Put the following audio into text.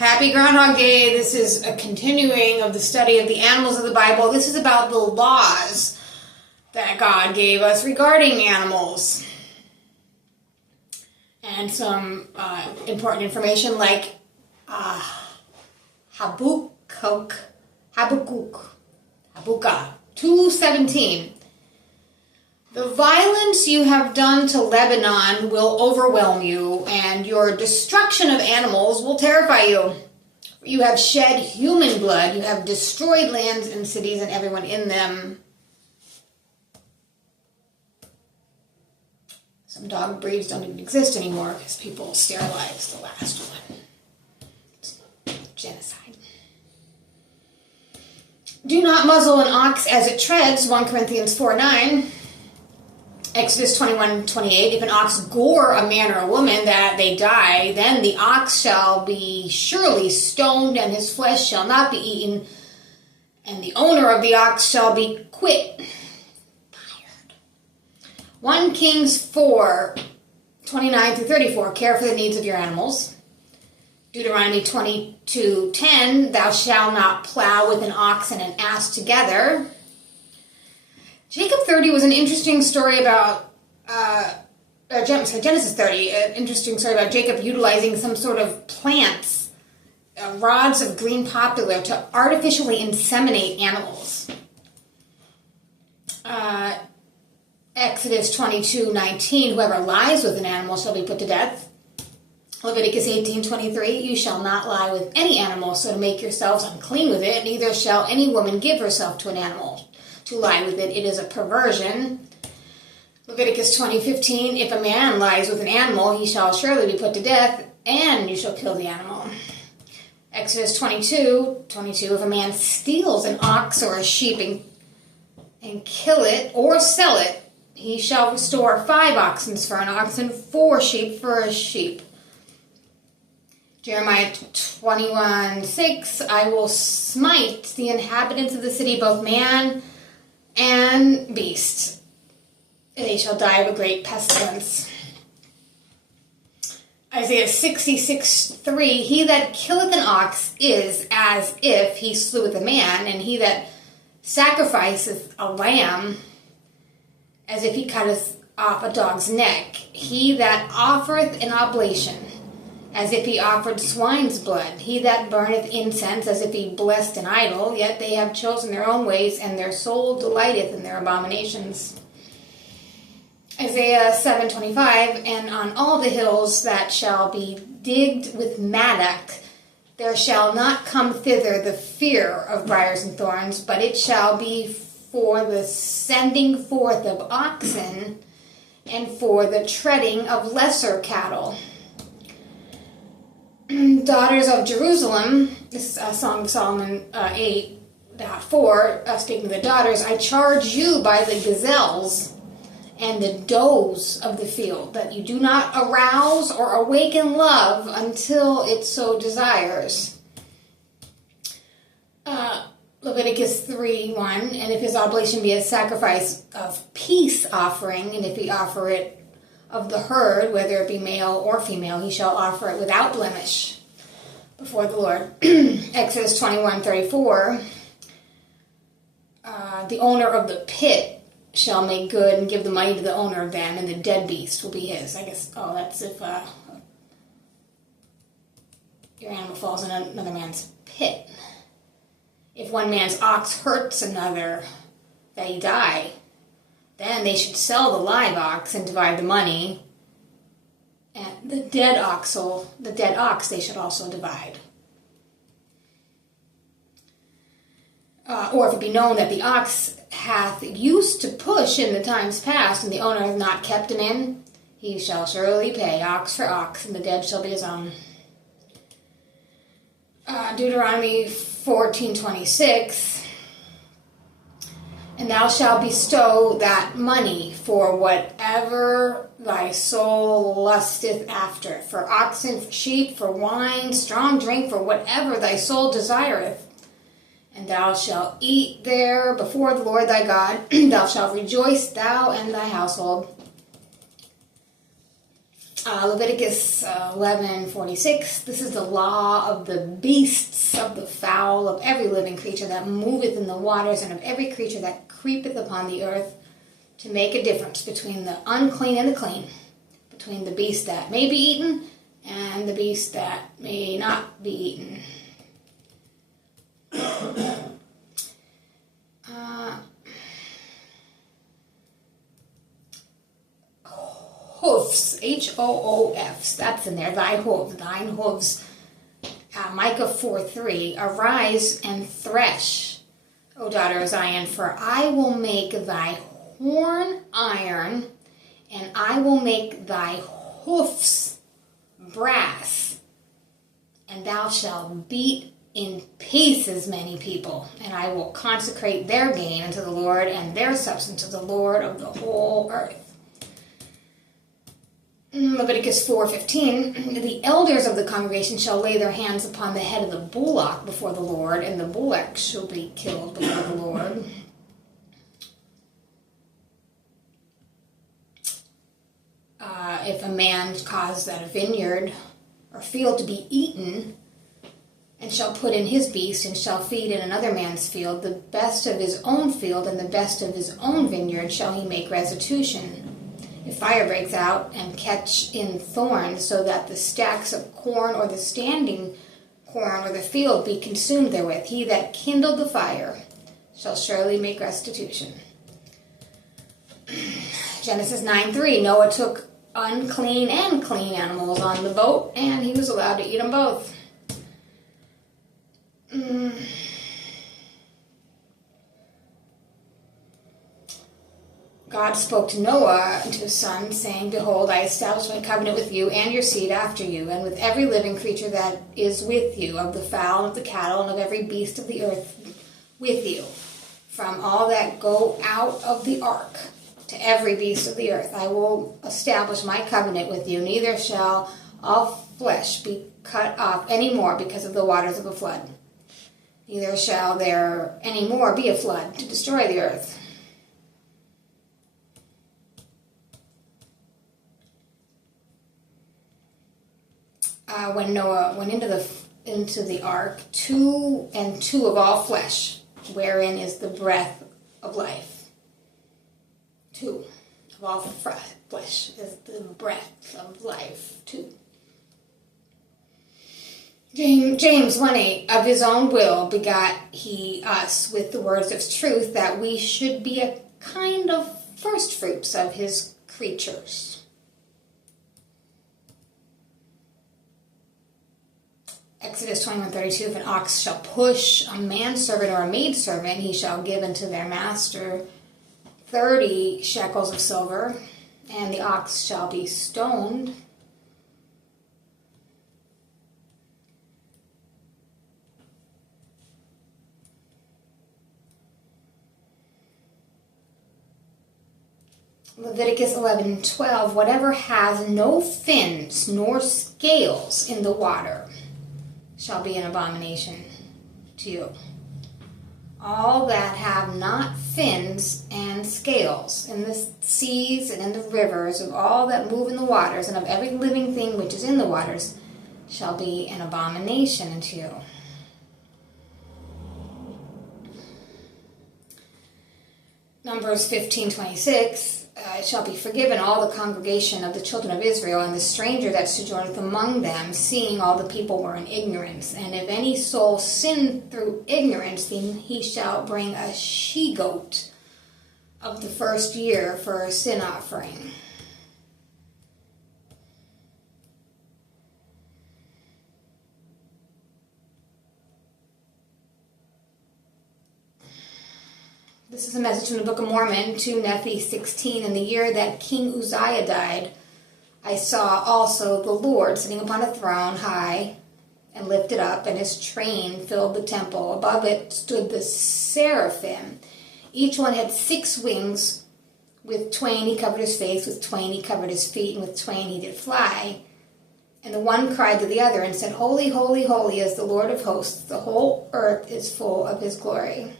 Happy Groundhog Day. This is a continuing of the study of the animals of the Bible. This is about the laws that God gave us regarding animals. And some important information like Habakkuk 2:17. The violence you have done to Lebanon will overwhelm you, and your destruction of animals will terrify you. You have shed human blood, you have destroyed lands and cities and everyone in them. Some dog breeds don't even exist anymore because people sterilized the last one. It's genocide. Do not muzzle an ox as it treads, 1 Corinthians 4:9. Exodus 21:28, if an ox gore a man or a woman that they die, then the ox shall be surely stoned, and his flesh shall not be eaten, and the owner of the ox shall be fired. 1 Kings 4:29-34, care for the needs of your animals. Deuteronomy 22:10, thou shalt not plow with an ox and an ass together. Jacob 30 was an interesting story about, Genesis 30, an interesting story about Jacob utilizing some sort of plants, rods of green poplar, to artificially inseminate animals. Exodus 22:19, whoever lies with an animal shall be put to death. Leviticus 18:23, you shall not lie with any animal, so to make yourselves unclean with it, neither shall any woman give herself to an animal. To lie with it, it is a perversion. Leviticus 20:15, if a man lies with an animal, he shall surely be put to death, and you shall kill the animal. Exodus 22:22, if a man steals an ox or a sheep and kill it or sell it, he shall restore 5 oxen for an ox and 4 sheep for a sheep. Jeremiah 21:6, I will smite the inhabitants of the city, both man and beast. They shall die of a great pestilence. Isaiah 66:3, he that killeth an ox is as if he sleweth a man, and he that sacrificeth a lamb as if he cutteth off a dog's neck. He that offereth an oblation as if he offered swine's blood. He that burneth incense as if he blessed an idol. Yet they have chosen their own ways, and their soul delighteth in their abominations. Isaiah 7:25, and on all the hills that shall be digged with mattock, there shall not come thither the fear of briars and thorns, but it shall be for the sending forth of oxen, and for the treading of lesser cattle. Daughters of Jerusalem, this is Song of Solomon 8:4, speaking of the daughters, I charge you by the gazelles and the does of the field, that you do not arouse or awaken love until it so desires. Leviticus 3:1, and if his oblation be a sacrifice of peace offering, and if he offer it of the herd, whether it be male or female, he shall offer it without blemish before the Lord. Exodus 21:34, the owner of the pit shall make good and give the money to the owner of them, and the dead beast will be his. I guess, that's if your animal falls in another man's pit. If one man's ox hurts another, that he die, then they should sell the live ox and divide the money, and the dead ox they should also divide. Or if it be known that the ox hath used to push in the times past, and the owner hath not kept him in, he shall surely pay ox for ox, and the dead shall be his own. Deuteronomy 14:26, and thou shalt bestow that money for whatever thy soul lusteth after, for oxen, for sheep, for wine, strong drink, for whatever thy soul desireth. And thou shalt eat there before the Lord thy God. Thou shalt rejoice, thou and thy household. Leviticus 11:46. This is the law of the beasts, of the fowl, of every living creature that moveth in the waters, and of every creature that creepeth upon the earth, to make a difference between the unclean and the clean, between the beast that may be eaten and the beast that may not be eaten. Hoofs, Hoofs, that's in there, thine hooves. Micah 4:3, arise and thresh, O daughter of Zion, for I will make thy horn iron, and I will make thy hoofs brass, and thou shalt beat in pieces many people, and I will consecrate their gain unto the Lord, and their substance to the Lord of the whole earth. Leviticus 4:15, the elders of the congregation shall lay their hands upon the head of the bullock before the Lord, and the bullock shall be killed before the Lord. If a man cause that a vineyard or field to be eaten, and shall put in his beast, and shall feed in another man's field, the best of his own field and the best of his own vineyard shall he make restitution. If fire breaks out and catch in thorns, so that the stacks of corn or the standing corn or the field be consumed therewith, he that kindled the fire shall surely make restitution. Genesis 9:3, Noah took unclean and clean animals on the boat, and he was allowed to eat them both. God spoke to Noah and to his son, saying, behold, I establish my covenant with you and your seed after you, and with every living creature that is with you, of the fowl and of the cattle, and of every beast of the earth with you, from all that go out of the ark to every beast of the earth. I will establish my covenant with you, neither shall all flesh be cut off any more because of the waters of a flood. Neither shall there any more be a flood to destroy the earth. When Noah went into the ark, 2 and 2 of all flesh, wherein is the breath of life. 2 of all flesh is the breath of life. 2. James 1:8, of his own will begot he us with the words of truth, that we should be a kind of first fruits of his creatures. Exodus 21:32, if an ox shall push a manservant or a maidservant, he shall give unto their master 30 shekels of silver, and the ox shall be stoned. Leviticus 11:12, whatever has no fins nor scales in the water shall be an abomination to you. All that have not fins and scales in the seas and in the rivers, of all that move in the waters, and of every living thing which is in the waters, shall be an abomination unto you. Numbers 15:26, it shall be forgiven all the congregation of the children of Israel, and the stranger that sojourneth among them, seeing all the people were in ignorance. And if any soul sin through ignorance, then he shall bring a she-goat of the first year for a sin offering. This is a message from the Book of Mormon, 2 Nephi 16. In the year that King Uzziah died, I saw also the Lord sitting upon a throne high and lifted up, and his train filled the temple. Above it stood the seraphim. Each one had 6 wings. With twain he covered his face, with twain he covered his feet, and with twain he did fly. And the one cried to the other and said, Holy, holy, holy is the Lord of hosts. The whole earth is full of his glory.